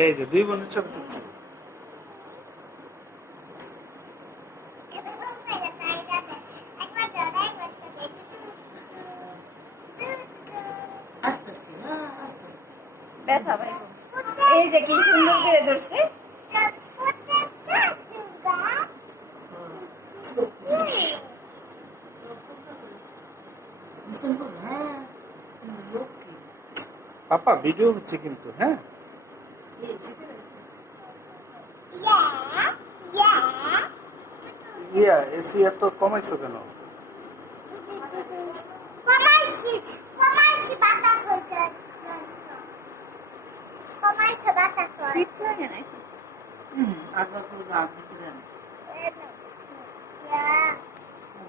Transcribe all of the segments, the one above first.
এই যে দুই বোনের ছবি তুলছে। আস্তে আস্তে, আস্তে আস্তে ব্যথা ভাই। এই যে কি সুন্দর করে ধরছে। হ্যাঁ, পাপা ভিডিও হচ্ছে কিন্তু, হ্যাঁ ইয়া এসি এত কমাইছো কেন? শীত লাগে নাকি? আগবার করে দাও, ভিতরে আনো।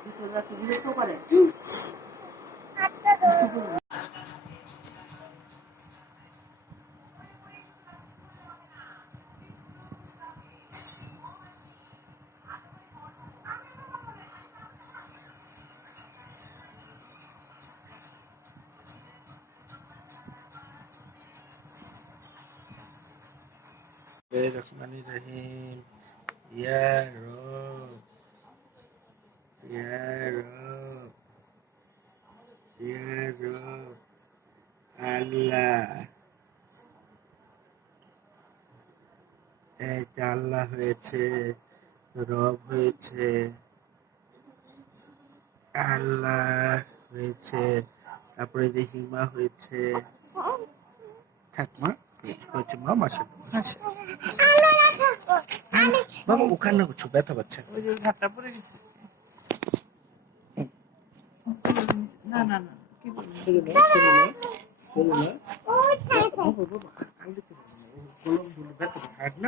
ভিতরে রাখি, বিরক্ত করে। দুষ্টু করবে না। রহমানির রহিম। ইয়া রব, ইয়া রব, ইয়া রব, আল্লাহ। এই যে আল্লাহ হয়েছে, রব হয়েছে, আল্লাহ হয়েছে, তারপরে যে হিমা হয়েছে। থাক মা, হয়েছে মা, মাশাআল্লাহ। বাবা ওখানে না কিছু ব্যথা পাচ্ছে। ওই যে ঘাটটা পড়ে গেছে। না না না, কি বলবো? ব্যথা